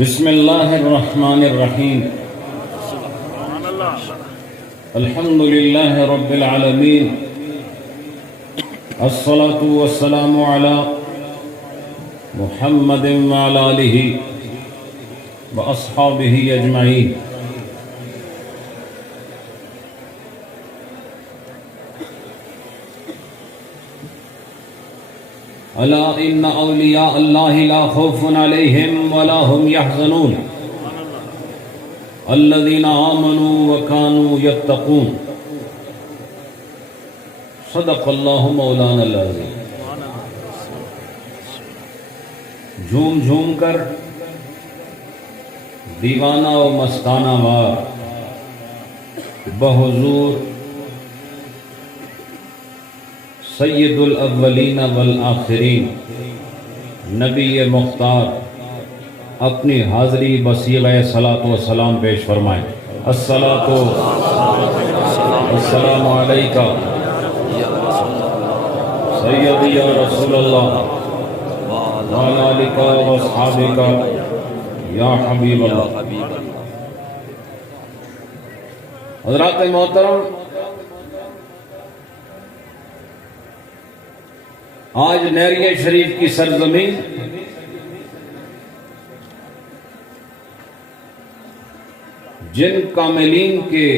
بسم اللہ الرحمن الرحیم الحمد للہ رب العالمین الصلاة والسلام علی محمد وعلی آلہ واصحابہ اجمعین. الا ان اولیاء اللہ لا خوف علیہم ولا هم يحزنون الذین آمنوا وكانوا يتقون. صدق اللہ مولانا العظیم. جھوم جھوم کر دیوانہ و مستانہ وار بحضور سید الاولین والآخرین نبی مختار اپنی حاضری بصیغہ صلاۃ و سلام پیش فرمائیں. الصلاۃ والسلام علیکہ سیدی یا رسول اللہ وعلی آلکہ واصحابکہ یا حبیب اللہ. حضرات محترم، آج نیریہ شریف کی سرزمین جن کاملین کے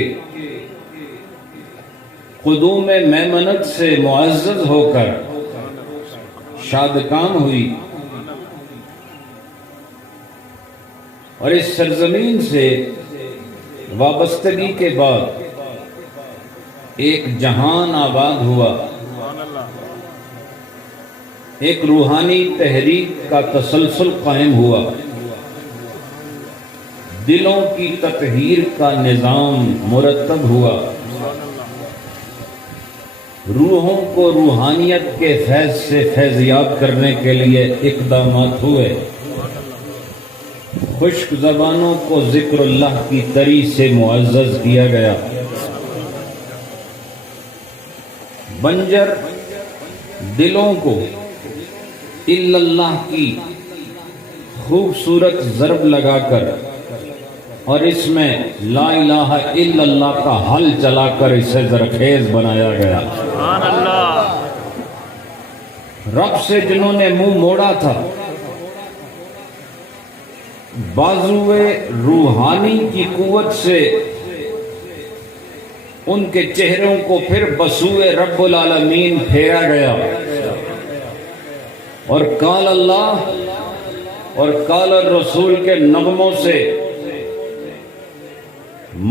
قدوم میمنت سے معزز ہو کر شادکام ہوئی، اور اس سرزمین سے وابستگی کے بعد ایک جہان آباد ہوا، ایک روحانی تحریک کا تسلسل قائم ہوا، دلوں کی تطہیر کا نظام مرتب ہوا، روحوں کو روحانیت کے فیض سے فیضیاب کرنے کے لیے اقدامات ہوئے، خشک زبانوں کو ذکر اللہ کی تری سے معزز کیا گیا، بنجر دلوں کو الا اللہ کی خوبصورت ضرب لگا کر اور اس میں لا الہ الا اللہ کا حل چلا کر اسے زرخیز بنایا گیا. سبحان اللہ. رب سے جنہوں نے منہ موڑا تھا، بازوئے روحانی کی قوت سے ان کے چہروں کو پھر بسوئے رب العالمین پھیرا گیا، اور قال اللہ اور قال الرسول کے نغموں سے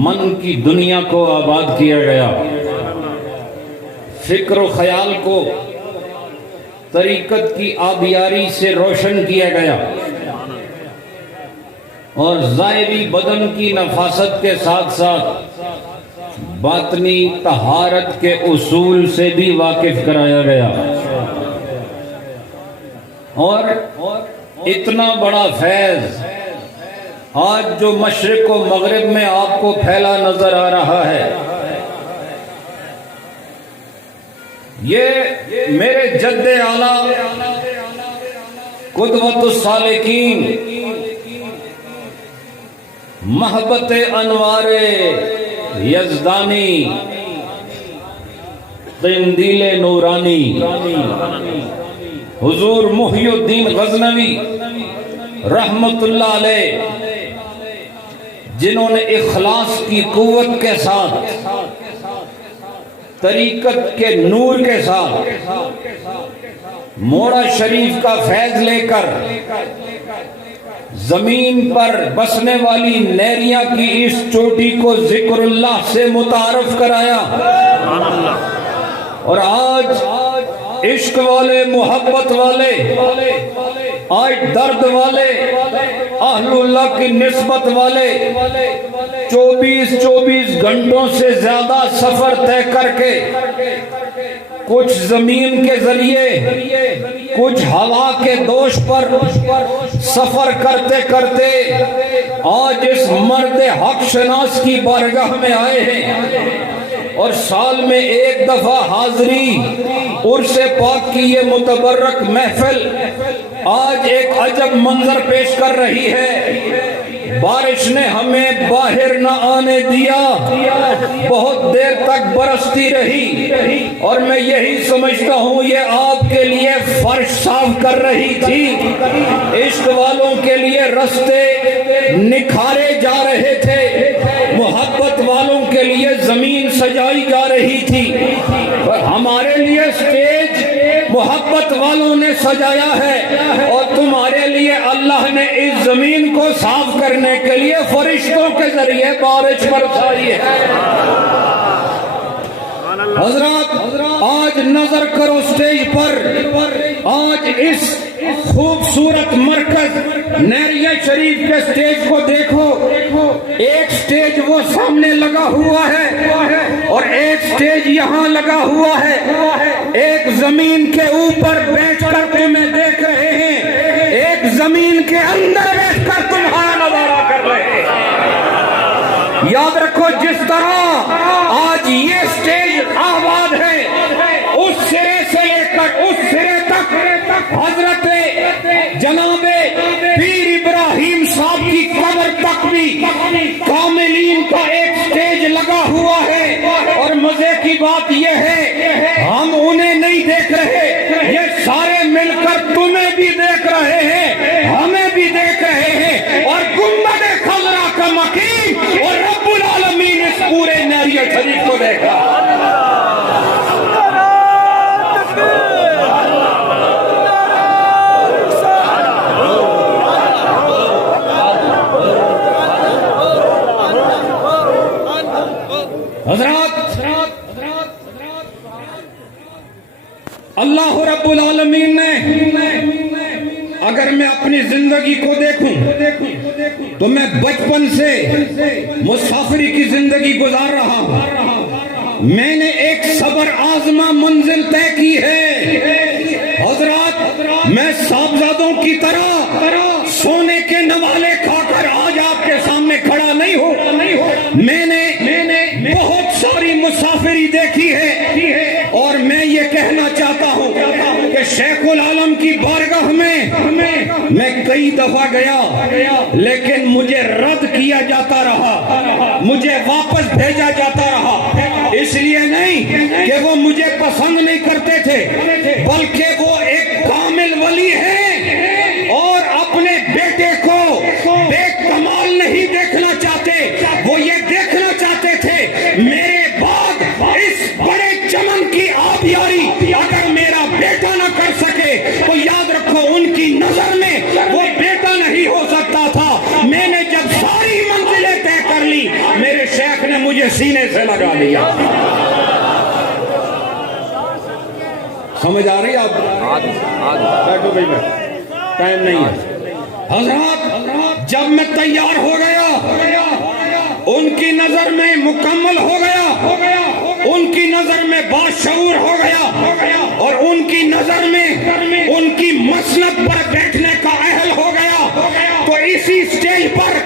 من کی دنیا کو آباد کیا گیا، فکر و خیال کو طریقت کی آبیاری سے روشن کیا گیا، اور ظاہری بدن کی نفاست کے ساتھ ساتھ باطنی طہارت کے اصول سے بھی واقف کرایا گیا. اور اتنا بڑا فیض آج جو مشرق و مغرب میں آپ کو پھیلا نظر آ رہا ہے، یہ میرے جد اعلیٰ قدوۃ السالکین محبت انوار یزدانی قندیل نورانی حضور محی الدین غزنوی رحمت اللہ علیہ، جنہوں نے اخلاص کی قوت کے ساتھ، طریقت کے نور کے ساتھ موڑا شریف کا فیض لے کر زمین پر بسنے والی نیریاں کی اس چوٹی کو ذکر اللہ سے متعارف کرایا، اور آج عشق والے، محبت والے، آج درد والے، اہل اللہ کی نسبت والے 24 گھنٹوں سے زیادہ سفر طے کر کے، کچھ زمین کے ذریعے، کچھ ہوا کے دوش پر سفر کرتے کرتے آج اس مرد حق شناس کی بارگاہ میں آئے ہیں، اور سال میں ایک دفعہ حاضری عرس پاک کی یہ متبرک محفل آج ایک عجب منظر پیش کر رہی ہے. بارش نے ہمیں باہر نہ آنے دیا، بہت دیر تک برستی رہی، اور میں یہی سمجھتا ہوں یہ آپ کے لیے فرش صاف کر رہی تھی، عشق والوں کے لیے رستے نکھارے جا رہے تھے، محبت والوں کے لیے زمین سجائی جا رہی تھی، ہمارے لیے سٹیج محبت والوں نے سجایا ہے، اور تمہارے لیے اللہ نے اس زمین کو صاف کرنے کے لیے فرشتوں کے ذریعے بارش برسائی ہے۔ حضرات آج نظر کرو سٹیج پر، آج اس خوبصورت مرکز نہریہ شریف کے سٹیج کو دیکھو، ایک سٹیج وہ سامنے لگا ہوا ہے اور ایک سٹیج یہاں لگا ہوا ہے، ایک زمین کے اوپر بیٹھ کر تمہیں دیکھ رہے ہیں، ایک زمین کے اندر بیٹھ کر تمہارا نظارہ کر رہے ہیں۔ یاد رکھو جس طرح آج یہ سٹیج آباد ہے، اس سرے سے لے کر اس سرے تک حضرت جناب پیر ابراہیم صاحب کی قبر تک بھی کاملین کا ایک سٹیج لگا ہوا ہے، اور مزے کی بات یہ ہے ہم انہیں نہیں دیکھ رہے، یہ سارے مل کر تمہیں بھی دیکھ رہے ہیں، ہمیں بھی دیکھ رہے ہیں، اور گنبد خضرا کا مقیم اور رب العالمین اس پورے نہریہ شریف کو دیکھا۔ حضرات اللہ رب العالمین نے، اگر میں اپنی زندگی کو دیکھوں تو میں بچپن سے مسافری کی زندگی گزار رہا ہوں، میں نے ایک صبر آزما منزل طے کی ہے۔ حضرات میں صاحبزادوں کی طرح سونے کے نوالے کھا کر آج آپ کے سامنے کھڑا نہیں ہوں، میں نے بہت ساری مسافری دیکھی ہے، اور میں یہ کہنا چاہتا ہوں کہ شیخ العالم کی بارگاہ میں کئی دفعہ گیا، لیکن مجھے رد کیا جاتا رہا، مجھے واپس بھیجا جاتا رہا، اس لیے نہیں کہ وہ مجھے پسند نہیں کرتے تھے، بلکہ وہ ایک کامل ولی ہے اور اپنے بیٹے کو بے کمال نہیں دیکھنا چاہتے، وہ یہ دیکھنا چاہتے تھے میرے بعد اس بڑے چمن کی آبیاری اگر میرا بیٹا نہ کر سکے تو یاد رکھو ان کی نظر میں وہ بیٹا نہیں ہو سکتا تھا۔ میں نے جب ساری منزلیں طے کر لی، میرے شیخ نے مجھے سینے سے لگا لیا۔ سمجھ آ رہی آپ؟ بیٹھو بھائی، ٹائم نہیں ہے۔ حضرات جب میں تیار ہو گیا، ان کی نظر میں مکمل ہو گیا، ان کی نظر میں باشعور ہو گیا، اور ان کی نظر میں ان کی مسند پر بیٹھنے کا اہل ہو گیا، تو اسی سٹیج پر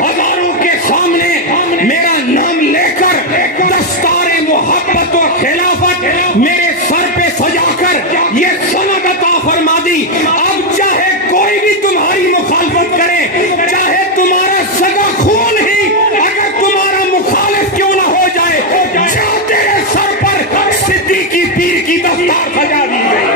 ہزاروں کے سامنے میرا نام لے کر دستار محبت و خلافت میرے سر پہ سجا کر یہ سند عطا فرما دی۔ اب چاہے کوئی بھی تمہاری مخالفت کرے، چاہے تمہارا سگا خون ہی اگر تمہارا مخالف کیوں نہ ہو جائے، جا تیرے سر پر صدیقی پیر کی دستار سجا دی گئی۔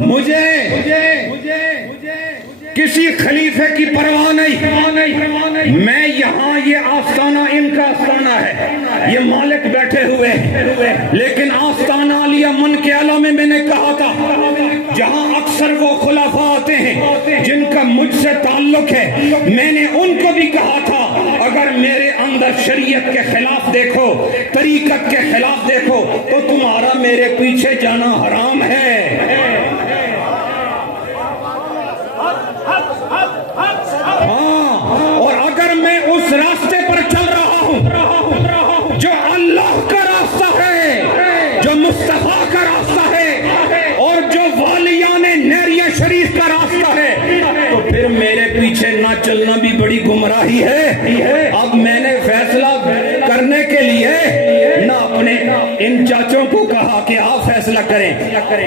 مجھے کسی خلیفے کی پرواہ نہیں، میں یہاں یہ آستانہ ان کا آستانہ ہے، یہ مالک بیٹھے ہوئے، لیکن آستانہ علی من کے اعلیٰ میں نے کہا تھا جہاں اکثر وہ خلفاء آتے ہیں جن کا مجھ سے تعلق ہے، میں نے ان کو بھی کہا تھا اگر میرے اندر شریعت کے خلاف دیکھو، طریقت کے خلاف دیکھو تو تمہارا میرے پیچھے جانا حرام ہے۔ اور اگر میں اس راستے پر چل رہا ہوں جو اللہ کا راستہ ہے، جو مصطفیٰ کا راستہ ہے، اور جو والیان نہریہ شریف کا راستہ ہے، تو پھر میرے پیچھے نہ چلنا بھی بڑی گمراہی ہے۔ اب میں نے فیصلہ کرنے کے ان چاچوں کو کہا کہ آپ فیصلہ کریں،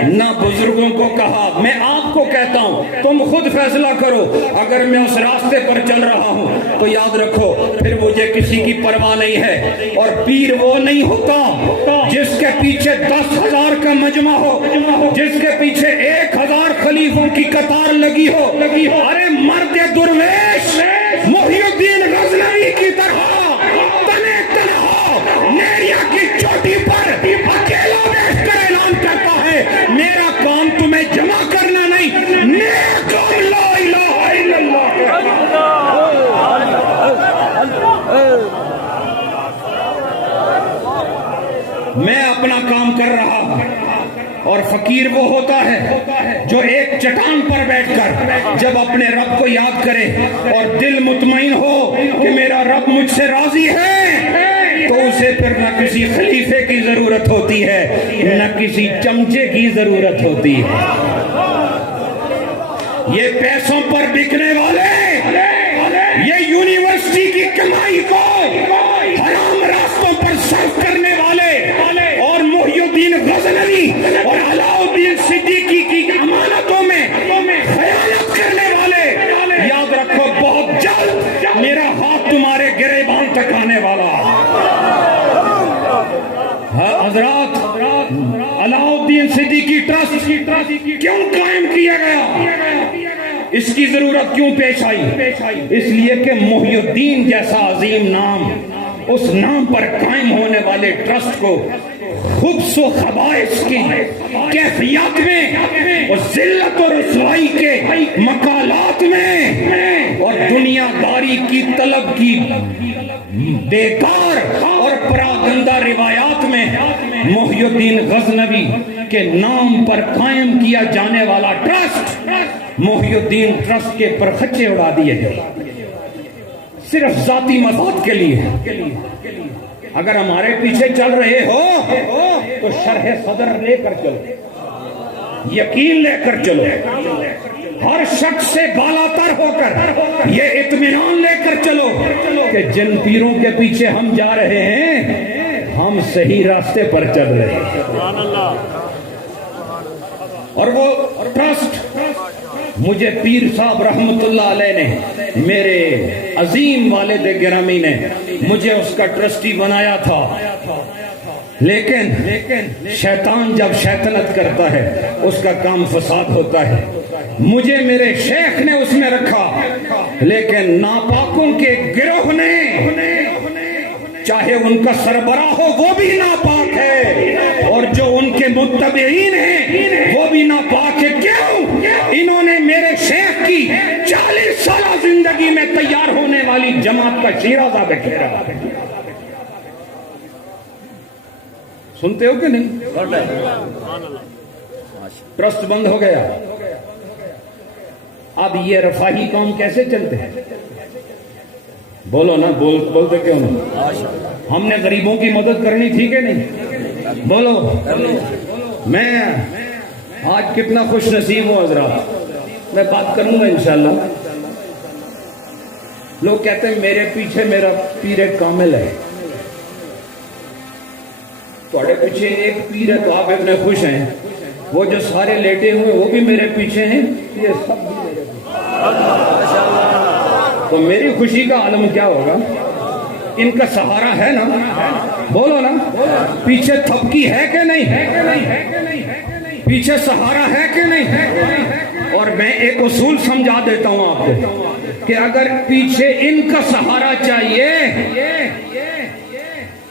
نہ بزرگوں کو کہا میں آپ کو کہتا ہوں تم خود فیصلہ کرو۔ اگر میں اس راستے پر چل رہا ہوں تو یاد رکھو پھر مجھے کسی کی پرواہ نہیں ہے۔ اور پیر وہ نہیں ہوتا جس کے پیچھے 10,000 کا مجمع ہو، جس کے پیچھے 1,000 خلیفوں کی قطار لگی ہو۔ ارے مرد درویش محی الدین غزنوی کی طرح تنے تنہا نیریا کی چوٹی پر اکیلا بیٹھ کر اعلان کرتا ہے میرا کام تمہیں جمع کرنا نہیں، نیک لا الہ الا اللہ۔ میں اپنا کام کر رہا ہوں، اور فقیر وہ ہوتا ہے جو ایک چٹان پر بیٹھ کر جب اپنے رب کو یاد کرے اور دل مطمئن ہو کہ میرا رب مجھ سے راضی ہے، تو اسے پھر نہ کسی خلیفے کی ضرورت ہوتی ہے نہ کسی چمچے کی ضرورت ہوتی ہے۔ یہ پیسوں پر بکنے والے، یہ یونیورسٹی کی کمائی کو حرام راستوں پر صرف کرنے والے، اور محی الدین غزنوی اور علاء الدین صدیقی کی امانتوں میں خیانت کرنے والے، یاد رکھو بہت جلد میرا ہاتھ تمہارے گریبان تک آنے والا۔ حضرات، علاء الدین صدیقی ٹرسٹ کیوں قائم کیا گیا؟ اس کی ضرورت کیوں پیش آئی؟ اس لیے کہ محی الدین جیسا عظیم نام، اس نام پر قائم ہونے والے ٹرسٹ کو خبث و خبائث کی کیفیات میں اور ذلت و رسوائی کے مقالات میں اور دنیا داری کی طلب کی بیکار اور پراگندہ روایات میں محی الدین غزنوی کے نام پر قائم کیا جانے والا ٹرسٹ محی الدین ٹرسٹ کے پرخچے اڑا دیے گئے صرف ذاتی مفاد کے لیے۔ اگر ہمارے پیچھے چل رہے ہو تو شرح صدر لے کر چلو، یقین لے کر چلو، ہر شخص سے بالاتر ہو کر یہ اطمینان لے کر چلو کہ جن پیروں کے پیچھے ہم جا رہے ہیں ہم صحیح راستے پر چل رہے ہیں۔ اور وہ ٹرسٹ مجھے پیر صاحب رحمت اللہ علیہ نے، میرے عظیم والد گرامی نے مجھے اس کا ٹرسٹی بنایا تھا، لیکن شیطان جب شیطنت کرتا ہے اس کا کام فساد ہوتا ہے۔ مجھے میرے شیخ نے اس میں رکھا، لیکن ناپاکوں کے گروہ نے، چاہے ان کا سربراہ ہو وہ بھی ناپاک ہے اور جو ان کے متبعین ہیں وہ بھی ناپاک ہے۔ کیوں؟ انہوں نے میرے شیخ کی 40 سالہ زندگی میں تیار ہونے والی جماعت کا شیرازہ بکھیرا۔ سنتے ہو کہ نہیں؟ ٹرسٹ بند ہو گیا، اب یہ رفاہی کام کیسے چلتے ہیں؟ بولو نا، بولتے کیوں نہیں؟ ہم نے غریبوں کی مدد کرنی تھی کہ نہیں؟ بولو۔ میں آج کتنا خوش نصیب ہوں حضرات، میں بات کروں گا انشاءاللہ۔ لوگ کہتے ہیں میرے پیچھے میرا پیر کامل ہے، تھوڑے پیچھے ایک پیر ہے تو آپ اتنے خوش ہیں، وہ جو سارے لیٹے ہوئے وہ بھی میرے پیچھے ہیں، یہ سب بھی میرے پیچھے، تو میری خوشی کا عالم کیا ہوگا؟ ان کا سہارا ہے نا؟ بولو نا، پیچھے تھپکی ہے کہ نہیں؟ پیچھے سہارا ہے کہ نہیں؟ اور میں ایک اصول سمجھا دیتا ہوں آپ کو کہ اگر پیچھے ان کا سہارا چاہیے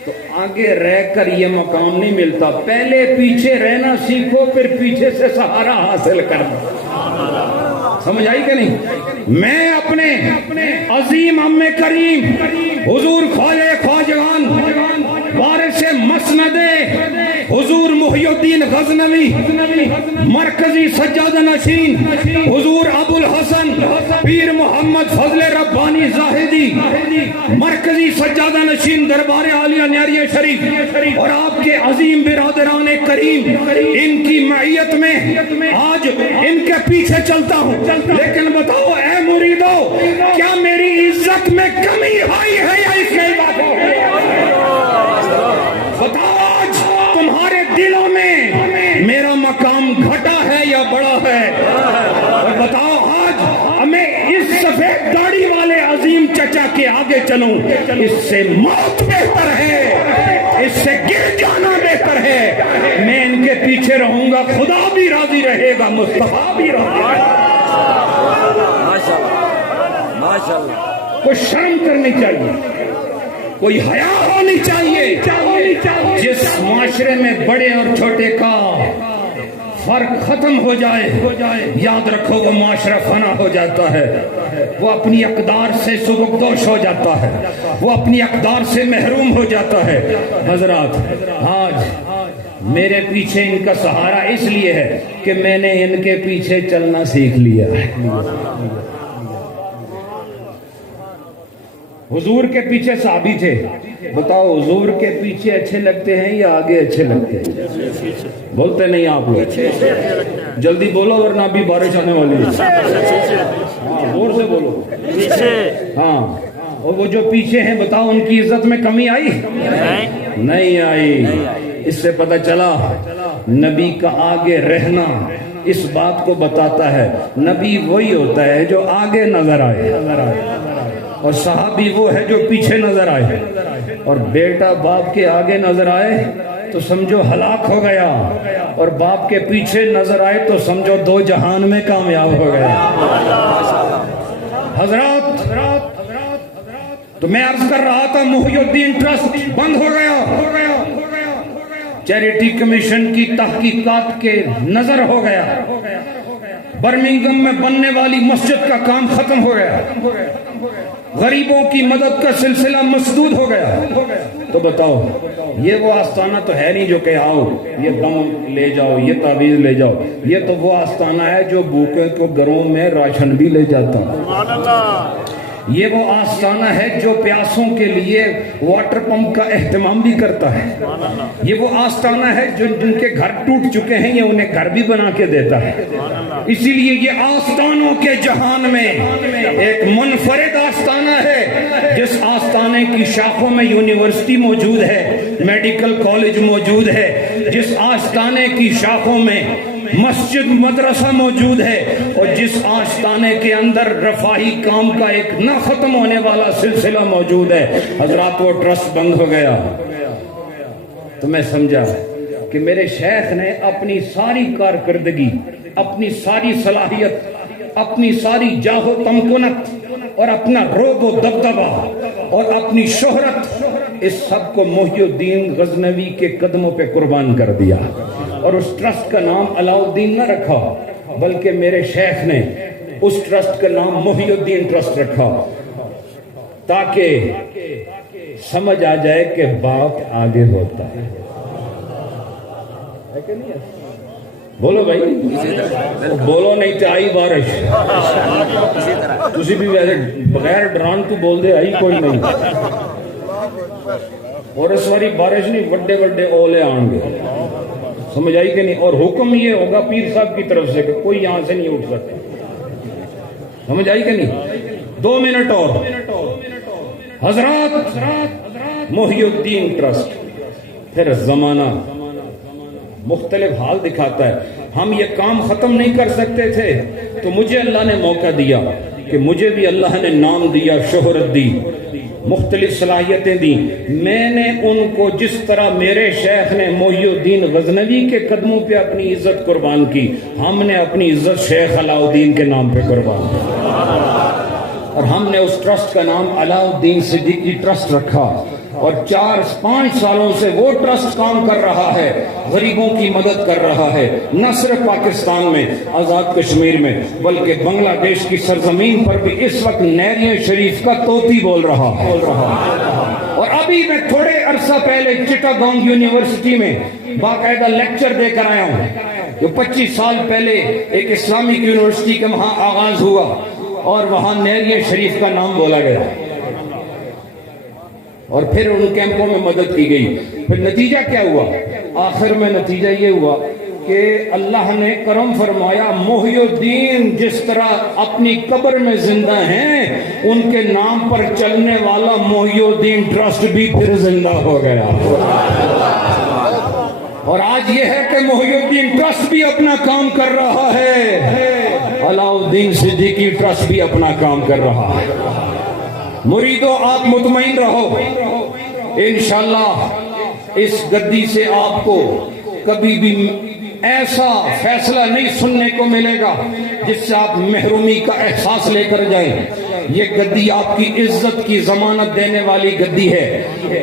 تو آگے رہ کر یہ مقام نہیں ملتا، پہلے پیچھے رہنا سیکھو پھر پیچھے سے سہارا حاصل کرنا۔ سمجھ آئی کہ نہیں؟ میں اپنے عظیم ام کریم حضور خواجہ خواجگان وارث مسند حضور محی الدین غزنوی مرکزی سجادہ نشین حضور ابو الحسن پیر محمد فضل ربانی زاہدی مرکزی سجادہ نشین دربار عالیہ نیاریہ شریف اور آپ کے عظیم برادران کریم، ان کی معیت میں آج ان کے پیچھے چلتا ہوں، لیکن بتاؤ اے مریدو، کیا میری عزت میں کمی آئی ہے یا اس میں اضافہ؟ بتاؤ آج کام گھٹا ہے یا بڑا ہے؟ اور بتاؤ آج ہمیں اس سفید داڑھی والے عظیم چچا کے آگے چلوں، اس سے موت بہتر ہے، اس سے گر جانا بہتر ہے۔ میں ان کے پیچھے رہوں گا، خدا بھی راضی رہے گا، مصطفیٰ بھی راضی رہے گا۔ کوئی شرم کرنی چاہیے، کوئی حیا ہونی چاہیے۔ جس معاشرے میں بڑے اور چھوٹے کا فرق ختم ہو جائے، یاد رکھو وہ معاشرہ فنا ہو جاتا ہے، وہ اپنی اقدار سے سبکدوش ہو جاتا ہے، وہ اپنی اقدار سے محروم ہو جاتا ہے۔ حضرات، آج میرے پیچھے ان کا سہارا اس لیے ہے کہ میں نے ان کے پیچھے چلنا سیکھ لیا ہے۔ حضور کے پیچھے صحابی تھے، بتاؤ حضور کے پیچھے اچھے لگتے ہیں یا آگے اچھے لگتے ہیں؟ بولتے نہیں آپ لوگ، جلدی بولو ورنہ ابھی بارش آنے والی ہے۔ ہاں زور سے بولو، ہاں۔ اور وہ جو پیچھے ہیں بتاؤ ان کی عزت میں کمی آئی؟ نہیں آئی۔ اس سے پتہ چلا نبی کا آگے رہنا اس بات کو بتاتا ہے، نبی وہی ہوتا ہے جو آگے نظر آئے، اور صحابی وہ ہے جو پیچھے نظر آئے۔ اور بیٹا باپ کے آگے نظر آئے تو سمجھو ہلاک ہو گیا، اور باپ کے پیچھے نظر آئے تو سمجھو دو جہان میں کامیاب ہو گیا۔ حضرات، تو میں عرض کر رہا تھا محی الدین ٹرسٹ بند ہو گیا، چیریٹی کمیشن کی تحقیقات کے نظر ہو گیا، برمنگھم میں بننے والی مسجد کا کام ختم ہو گیا، غریبوں کی مدد کا سلسلہ مسدود ہو گیا۔ تو بتاؤ یہ وہ آستانہ تو ہے نہیں جو کہ آؤ یہ دم لے جاؤ، یہ تعویذ لے جاؤ، یہ تو وہ آستانہ ہے جو بھوکے کو گھروں میں راشن بھی لے جاتا۔ یہ وہ آستانہ ہے جو پیاسوں کے لیے واٹر پمپ کا اہتمام بھی کرتا ہے۔ یہ وہ آستانہ ہے جو جن کے گھر ٹوٹ چکے ہیں یہ انہیں گھر بھی بنا کے دیتا ہے۔ اسی لیے یہ آستانوں کے جہان میں ایک منفرد آستانہ ہے، جس آستانے کی شاخوں میں یونیورسٹی موجود ہے، میڈیکل کالج موجود ہے، جس آستانے کی شاخوں میں مسجد مدرسہ موجود ہے، اور جس آستانے کے اندر رفاہی کام کا ایک نہ ختم ہونے والا سلسلہ موجود ہے۔ حضرات وہ ٹرسٹ بند ہو گیا تو میں سمجھا کہ میرے شیخ نے اپنی ساری کارکردگی، اپنی ساری صلاحیت، اپنی ساری جاہ و تمکنت اور اپنا رعب و دبدبہ اور اپنی شہرت، اس سب کو محی الدین غزنوی کے قدموں پہ قربان کر دیا، اور اس ٹرسٹ کا نام علاؤالدین نہ رکھا بلکہ میرے شیخ نے اس ٹرسٹ کا نام محی الدین ٹرسٹ رکھا، تاکہ سمجھ آ جائے کہ باپ آگے ہوتا ہے کہ نہیں ہے؟ بولو بھائی، بولو نہیں تو آئی بارش، تسی بھی ویسے بغیر ڈران تو بول دے آئی کوئی نہیں، اور اس واری بارش نہیں بڑے بڑے اولے آن گے، سمجھ آئی کہ نہیں؟ اور حکم یہ ہوگا پیر صاحب کی طرف سے کہ کوئی یہاں سے نہیں اٹھ سکتا، سمجھ آئی کہ نہیں؟ 2 منٹ اور حضرات، محی الدین ٹرسٹ پھر زمانہ مختلف حال دکھاتا ہے۔ ہم یہ کام ختم نہیں کر سکتے تھے تو مجھے اللہ نے موقع دیا کہ مجھے بھی اللہ نے نام دیا، شہرت دی، مختلف صلاحیتیں دی۔ میں نے ان کو جس طرح میرے شیخ نے محی الدین غزنوی کے قدموں پہ اپنی عزت قربان کی، ہم نے اپنی عزت شیخ علاؤالدین کے نام پہ قربان کی، اور ہم نے اس ٹرسٹ کا نام علاؤالدین صدیقی ٹرسٹ رکھا، اور 4-5 سالوں سے وہ ٹرسٹ کام کر رہا ہے، غریبوں کی مدد کر رہا ہے، نہ صرف پاکستان میں آزاد کشمیر میں بلکہ بنگلہ دیش کی سرزمین پر بھی اس وقت نیریاں شریف کا طوطی بول رہا ہے۔ اور ابھی میں تھوڑے عرصہ پہلے چٹاگانگ یونیورسٹی میں باقاعدہ لیکچر دے کر آیا ہوں، جو 25 سال پہلے ایک اسلامک یونیورسٹی کا وہاں آغاز ہوا اور وہاں نیریاں شریف کا نام بولا گیا، اور پھر ان کیمپوں میں مدد کی گئی۔ پھر نتیجہ کیا ہوا؟ آخر میں نتیجہ یہ ہوا کہ اللہ نے کرم فرمایا، محی الدین جس طرح اپنی قبر میں زندہ ہیں، ان کے نام پر چلنے والا محی الدین ٹرسٹ بھی پھر زندہ ہو گیا۔ اور آج یہ ہے کہ محی الدین ٹرسٹ بھی اپنا کام کر رہا ہے، علاء الدین صدیقی ٹرسٹ بھی اپنا کام کر رہا ہے۔ مریدو آپ مطمئن رہو، انشاءاللہ اس گدی سے آپ کو کبھی بھی ایسا فیصلہ نہیں سننے کو ملے گا جس سے آپ محرومی کا احساس لے کر جائیں۔ یہ گدی آپ کی عزت کی ضمانت دینے والی گدی ہے،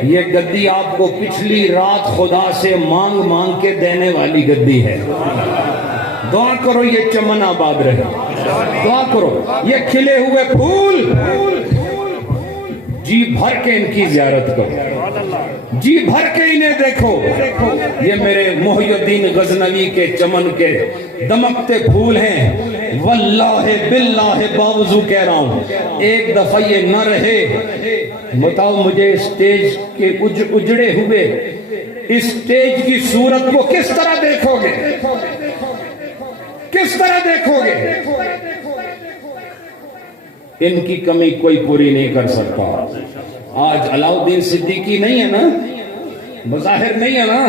یہ گدی آپ کو پچھلی رات خدا سے مانگ مانگ کے دینے والی گدی ہے۔ دعا کرو یہ چمن آباد رہے، دعا کرو یہ کھلے ہوئے پھول جی بھر کے ان کی زیارت کرو، جی بھر کے انہیں دیکھو۔ یہ میرے محی الدین غزنوی کے چمن کے دمکتے پھول ہیں، واللہ باللہ باوضو کہہ رہا ہوں، ایک دفعہ یہ نہ رہے، بتاؤ مجھے اسٹیج کے اجڑے ہوئے اس اسٹیج کی صورت کو کس طرح دیکھو گے، کس طرح دیکھو گے؟ ان کی کمی کوئی پوری نہیں کر سکتا۔ آج علاء الدین صدیقی نہیں ہے نا، بظاہر نہیں ہے نا،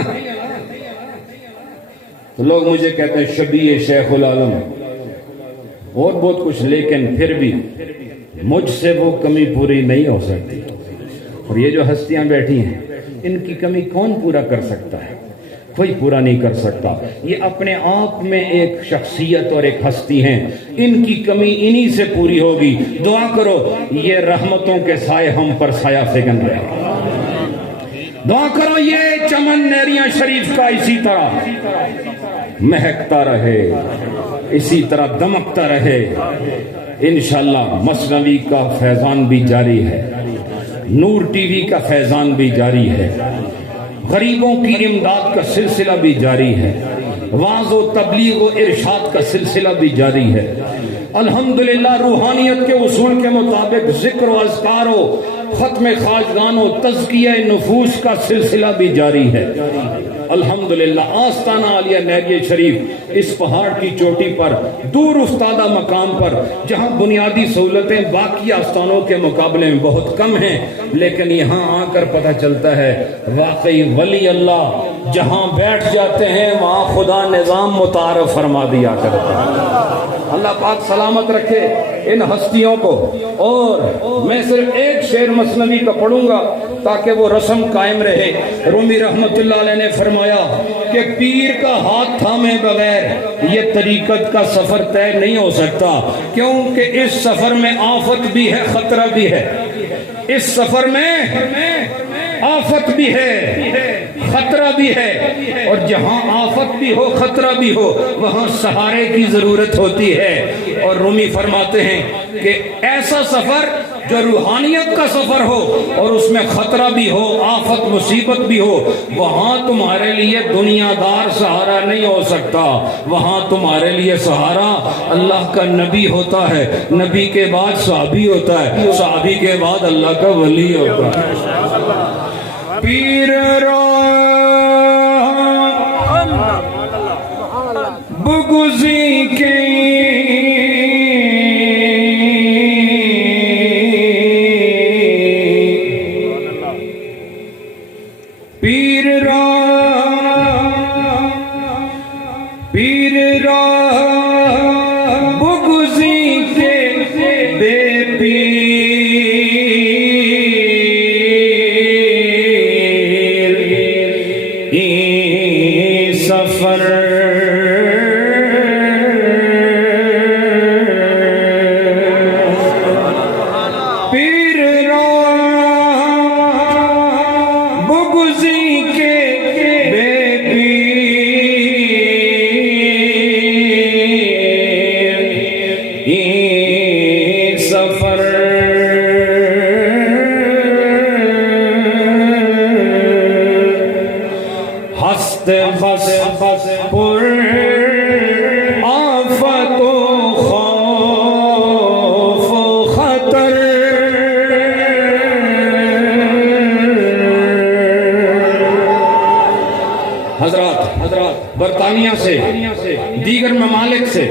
تو لوگ مجھے کہتے ہیں شبیہ شیخ العالم اور بہت کچھ، لیکن پھر بھی مجھ سے وہ کمی پوری نہیں ہو سکتی۔ اور یہ جو ہستیاں بیٹھی ہیں ان کی کمی کون پورا کر سکتا ہے؟ کوئی پورا نہیں کر سکتا۔ یہ اپنے آپ میں ایک شخصیت اور ایک ہستی ہیں، ان کی کمی انہی سے پوری ہوگی۔ دعا کرو یہ رحمتوں کے سائے ہم پر سایہ فگن رہے، دعا کرو یہ چمن نیریاں شریف کا اسی طرح مہکتا رہے، اسی طرح دمکتا رہے۔ انشاءاللہ مثنوی کا فیضان بھی جاری ہے، نور ٹی وی کا فیضان بھی جاری ہے، غریبوں کی امداد کا سلسلہ بھی جاری ہے، وعظ و تبلیغ و ارشاد کا سلسلہ بھی جاری ہے۔ الحمدللہ روحانیت کے اصول کے مطابق ذکر و اذکار و ختم خواجگان و تزکیہ نفوس کا سلسلہ بھی جاری ہے۔ الحمدللہ آستانہ عالیہ نیریہ شریف اس پہاڑ کی چوٹی پر دور افتادہ مقام پر، جہاں بنیادی سہولتیں باقی آستانوں کے مقابلے میں بہت کم ہیں، لیکن یہاں آ کر پتہ چلتا ہے واقعی ولی اللہ جہاں بیٹھ جاتے ہیں وہاں خدا نظام متعارف فرما دیا کرتا ہے۔ اللہ پاک سلامت رکھے ان ہستیوں کو۔ اور میں صرف ایک شعر مثنوی کا پڑھوں گا تاکہ وہ رسم قائم رہے۔ رومی رحمت اللہ علیہ نے فرمایا کہ پیر کا ہاتھ تھامے بغیر یہ طریقت کا سفر طے نہیں ہو سکتا، کیونکہ اس سفر میں آفت بھی ہے، خطرہ بھی ہے۔ اس سفر میں آفت بھی ہے، خطرہ بھی ہے، اور جہاں آفت بھی ہو خطرہ بھی ہو وہاں سہارے کی ضرورت ہوتی ہے۔ اور رومی فرماتے ہیں کہ ایسا سفر جو روحانیت کا سفر ہو اور اس میں خطرہ بھی ہو، آفت مصیبت بھی ہو، وہاں تمہارے لیے دنیا دار سہارا نہیں ہو سکتا، وہاں تمہارے لیے سہارا اللہ کا نبی ہوتا ہے، نبی کے بعد صحابی ہوتا ہے، صحابی کے بعد اللہ کا ولی ہوتا ہے۔ پیر بغضی کے برطانیہ سے، دیگر ممالک سے،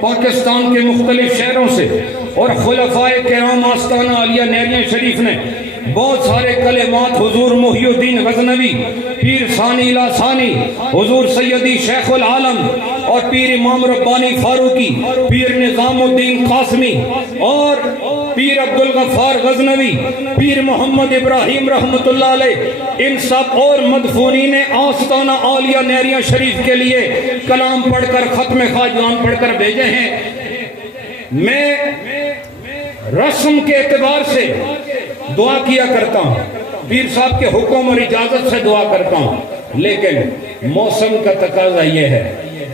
پاکستان کے مختلف شہروں سے اور خلفائے کرام آستانہ عالیہ نیریہ شریف نے بہت سارے کلمات حضور محی الدین غزنوی، پیر ثانی لاسانی، حضور سیدی شیخ العالم اور پیر امام ربانی فاروقی، پیر نظام الدین قاسمی اور پیر عبدالغفار غزنوی، پیر محمد ابراہیم رحمۃ اللہ علیہ، ان سب اور مدفونین آستانہ عالیہ نیریہ شریف کے لیے کلام پڑھ کر ختم خواجان پڑھ کر بھیجے ہیں۔ میں رسم کے اعتبار سے دعا کیا کرتا ہوں، پیر صاحب کے حکم اور اجازت سے دعا کرتا ہوں، لیکن موسم کا تقاضا یہ ہے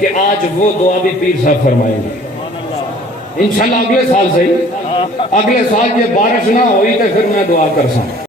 کہ آج وہ دعا بھی پیر صاحب فرمائیں گے انشاءاللہ۔ اگلے سال سے اگلے سال یہ بارش نہ ہوئی تو پھر میں دعا کر سکوں۔